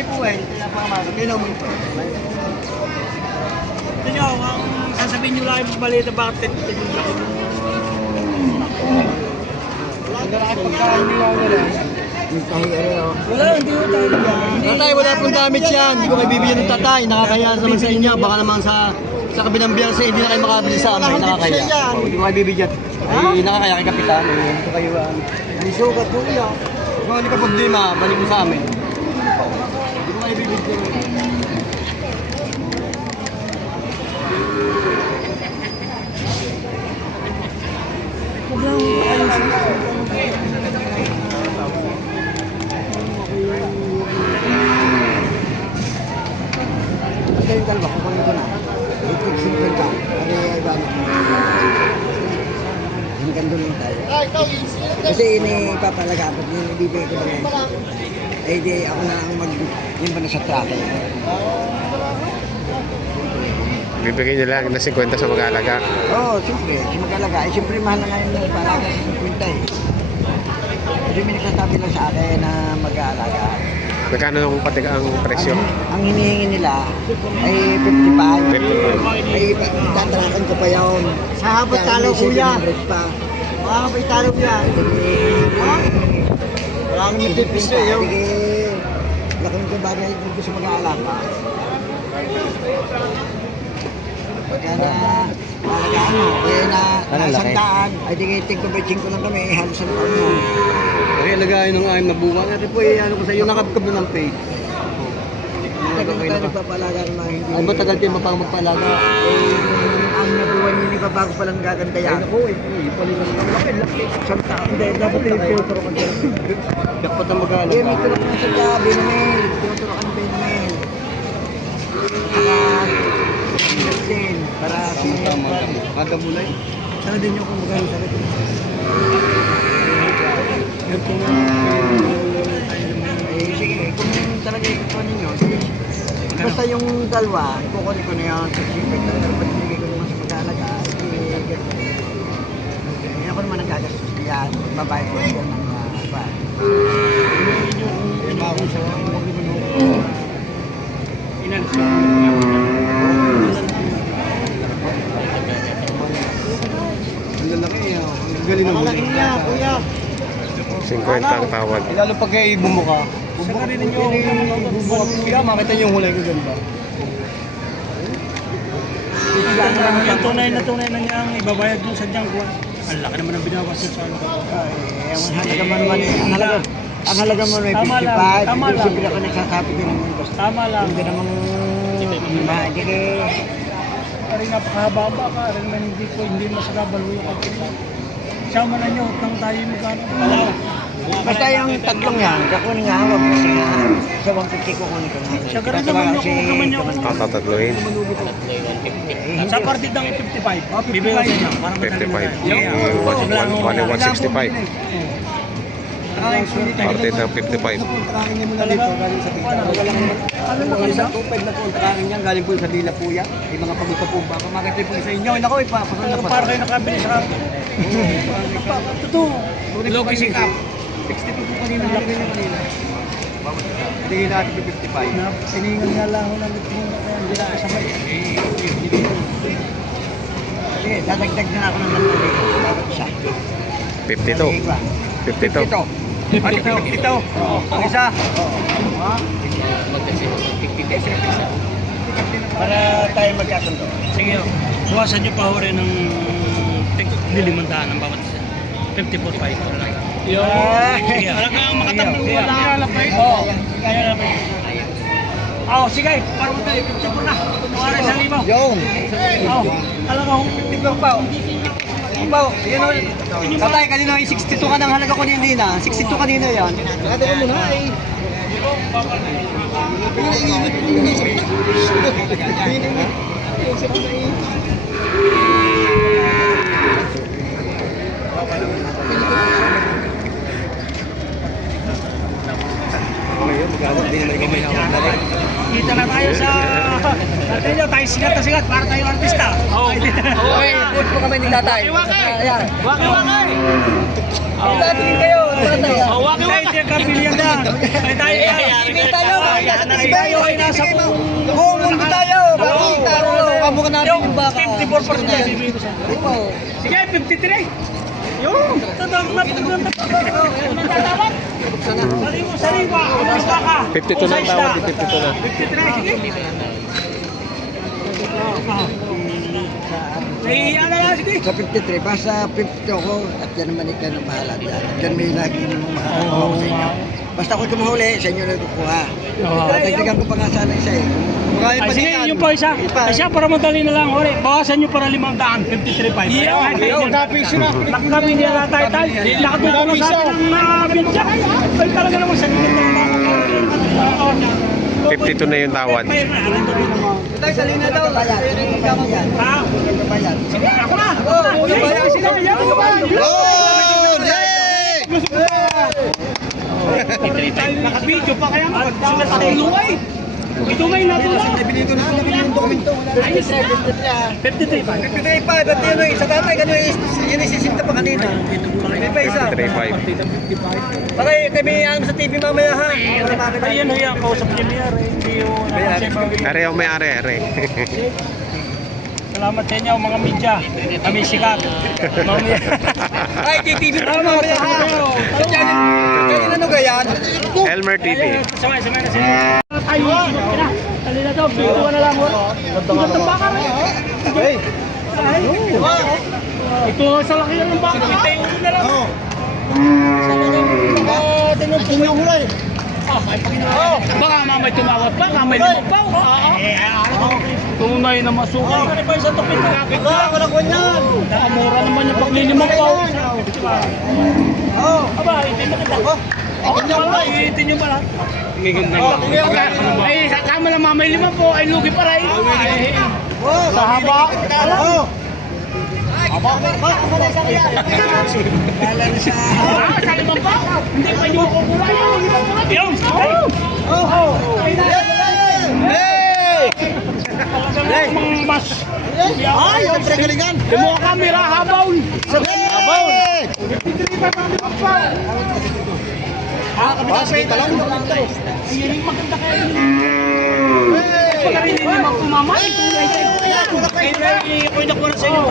malaki po eh. Pinapakamasok. Kailan mo ito? Ito nyo, ang sasabihin nyo lang yung maliit na bakit ito yung laki nyo. Ang laki pagkain nila wala. Wala, hindi ko tayo yan. Tatay, wala pong damage yan. Hindi ko may bibigyan ng tatay. Nakakaya naman sa inyo. Baka naman sa kabinang biyerse, hindi na kayo makabili sa amin. Nakakaya. Hindi ko kayo bibigyan. Ay, nakakaya kay Kapitan. Hindi ko kayo may sugat po yan. Kung hindi ka problema, balik mo sa amin. Hindi ko kayo bibigyan. Huwag lang ayusin. Ito yung kalba, kukunin ko na. 850 ka. Ano yung iba na? Hanggang doon lang tayo. Kasi yun ipapalaga ko, yun ibibigay ko lang. Eh di ako na ang yung ba na sa tracking. Bibigyan niyo lang na 50 sa mag-aalaga. Oo, siyempre, si mag-alaga. Eh, siyempre mahal na ngayon na ipalaga sa 50 eh. Kasi may nagsasabi lang sa akin na mag-aalaga. Magkano ang pati ang presyo? Ang hinihingi nila ay 55. 55. Ay, tatrakan ko pa yun. Sa habot talo kuya. Mga habot talo kuya. Wala nang nagpipista yun. Laking ko bagay kung gusto mag-aalaga. Pagka na ano, kaya na nasandaan, ay di kayo tigko by 5 lang kami, halos ang taon mo. Kaya lagayin ng ayam na bunga. Ito po ano ko sa iyo, nakapikab na ng pay. Tagal na tayo nagpapalaga ng mga hindi. Ay, matagal din mapang magpalaga. Ang nabuwan nyo, pa bago palang gaganda yan. Ay, naku, ipali lang ang laki. Isang taon. Hindi, dapat yung tinuturo ka dyan. Dapat ang mag-aalaga. Hindi, may tulok na sa gabi namin. Tinuturo ka na ba namin? Saka, para Tama. Kada mulay. sana din yung kung magano sa rin. Sige, kung talaga yung kukunin nyo, basta yung dalawa, kukunin ko na yun sa sipit. Pero pag binigay ko naman sa mag-aalaga, hindi ako naman nagagastos yan. Babae ko yan ng pa. Ang lalaki. Ang galing ng Malaki niya, kuya. 50 ang tawad. Lalo pag kayo bumuka. Bumuka rin ninyo. Bumuka. Kaya makita niyo yung hulay ko ganda. Yung tunay na niya ang ibabayad dun sa Jangkwan. Ang laki naman ang binawas niya sa ano. Ang halaga mo naman, ang halaga mo naman Tama lang, 55. tama lang. Siyempre ako nagsasabi din naman ko. Tama lang. Hindi namang hindi Rin napakahaba ka, rin naman hindi masagabalo yung kapila. Sama na nyo, nang tayo magkano. basta yung tatlong yan, kakunin nga hawag kasi nga sa 150 ko kunin ko nga. Siya ka rin naman yung kung naman yung Tatatluhin. sa partid ng 55. Bibigay ko sa inyo. Para 55. 165. Partid ng 55. Kontrakin niya muna dito. Galing sa Dila. Ano na kanina? 2.5 na kontrakin niya. Galing po sa Dila po yan. Yung mga pagod pa po ba? Makita po sa inyo. Ako, ipapasal na Pero pa. para kayo nakabili sa kapit. Totoo. Loki si Cap. 62 po kanina. Laki niya kanina. Tingin natin po 55. Siningan nga lang ako ng liting kaya hindi na kasabay. Sige, dadagdag na ako ng 2,000. Dapat siya. 52. 52. Ito. Ang isa. Para tayo magkasundo. Sige, buwasan nyo pa ho rin ng lilimandaan ng bawat isa. 54.5 lang. Yo. Sige, talagang makatambong mo lang. Oo. Oh, sige, parang mo tayo, 54 na. Para sa limaw. Yung. Oh, talaga kung Tignan pa. Ipaw, yun o. Tatay, kanina yung 62 ka ng halaga ko nila. 62 kanina yan. Nakataka mo na eh. Kita na tayo sa... Natin nyo, tayo sikat na sikat para tayo artista. Okay, good po kami ni tatay. Ayan. Waki-waki! Tatingin kayo, tatay. Waki-waki! Tayo kapilyan na. Tayo Ibig tayo. tayo ay nasa Buong mundo tayo. Bakit taro? Kamukha natin yung baka. 54% na bibigay ko sa... Sige, 53! Yung! Tatawag na tatawag! Sariwa! Ano ba ka? 52 na ang tawad, 52 na. 53, sige! Ay, ano lang, sige! Sa 53, basta 50 ako at yan naman ikaw na bahala dyan. Yan may lagi mong makakakuha ko sa inyo. Basta ako tumahuli, sa inyo na kukuha. Dagdagan ko pa nga sana isa eh. Marami Ay, pa sige, din yan. yung pa isa. Isa para madali na lang, hori. Bawasan nyo para 500, 53.5. Nakakami niya na tayo. Nakatulong na sa atin ng bintya. Ay, talaga naman sa gilid na lang. 52 na yung tawad. Tay, salina daw. Bayad. Ha? Bayad. Sige, ako na. Sige, yan ko ba? Nakabidyo pa kaya magsulat sa luway. Ito may natulong. Binito na yung dokumento. Ayos na. 53.5. 53 pa, ba't yun yung isa tatay? Yun yung sisinta pa kanina. May pa isa. 3.5. Para kami alam sa TV mamaya ha. Ayan ho yan, kausap niya niya. Hindi yung... Are yung may are. Salamat sa inyo mga media. Kami sikat. Mamaya. Ay, TV pa mamaya ha. Kaya ano gayan? Elmer TV. Samay na sila. Ay, tali na daw. Biguan na lang mo. Bigat ng baka rin. Hey! Ito sa laki ng baka. Itayo na lang. Yung hulay. Baka mamay tumawat pa. Kamay lumapaw. Tunay na masukay. Ano ba isang tupin na? Wala ko yan. Nakamura naman yung paglilimapaw. Aba, itin mo kita. Itin nyo pala. Ay, sama na mamay lima po. Ay, lugi pa rin. Sa haba. Sa limang pa? Hindi pa nyo kukuha. Yung! Hey! Mga mas. Ay, yung pregalingan. Yung mga kamera habaw. Abaw! Sige, talong. Yan yung maganda kayo. Pag rin hindi magpumamay. Ako yung nakuha sa inyo.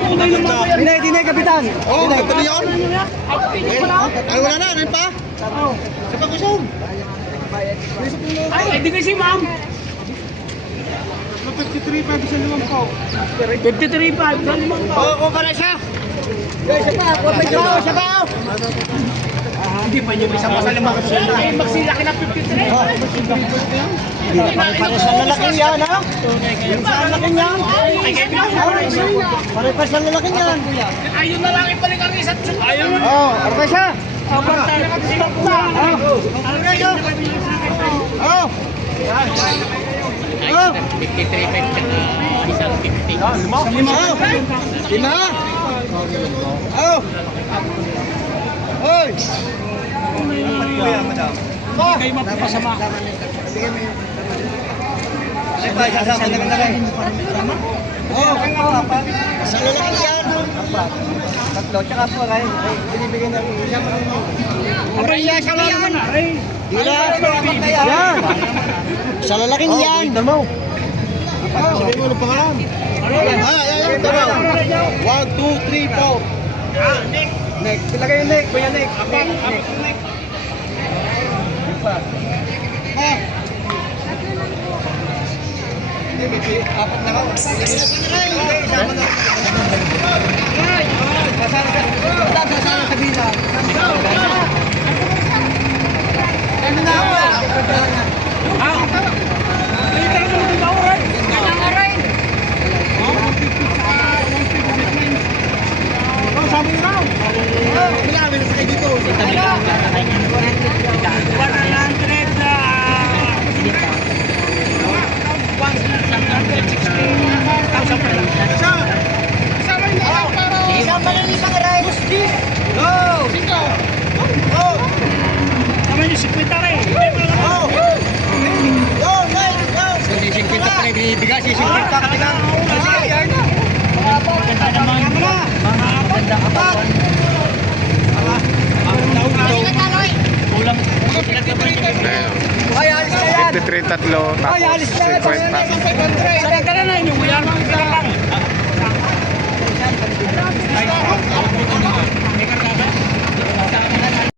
Tunay naman ko yan. Dinay, kapitan. Oo, tuloy yun. Ako, hindi ko lang. Ay, wala na. Ano pa? Sa pag-usong. Ay, hindi kasi ma'am. 53.5 sa limang po. 53.5 sa limang pa. Oo, kung ka na siya. Siya pa. Hindi pa niyo isang pa sa limang pa. Ay, magsilaki ng 53. Pare-pares ang lalaking yan, ha? Sa lalaking yan. Ay, kayo pinakasaray. Pare-pares ang lalaking yan, kuya. Ayun na lang ibalik ang isa't ayun. Oo, ano ba siya? Abantay na sila pa. Oo. Oo. 53.5 isang 50. Lima. Lima. Oo. Hoy. Kayo mapapasama. Ay, pa, sasama na rin. Oo. Sa lalaking yan. Tatlo, tsaka po, ay, binibigyan na rin. Aray, sa laman na. Aray. Yan. Sa lalaking yan. Dalaw. Sabi mo ng pangalan. Yan. Dalaw. 1, 2, 3, 4. Next, ilagay yung neck, kuya neck. Apat na ka. Isama na. Sasama sa bila. Ano na ako? Ay, talaga mo ba oray? Sabi nyo raw. Kailangan na sa kayo dito. 160,000. Isama ng isang rice. Go! Tama niyo, 50 rin. Kulang. Ayun. Ay, alis na yan. 53 tatlo. Ay, alis na yan. Tapos 50. Sarang ka na na inyong yan.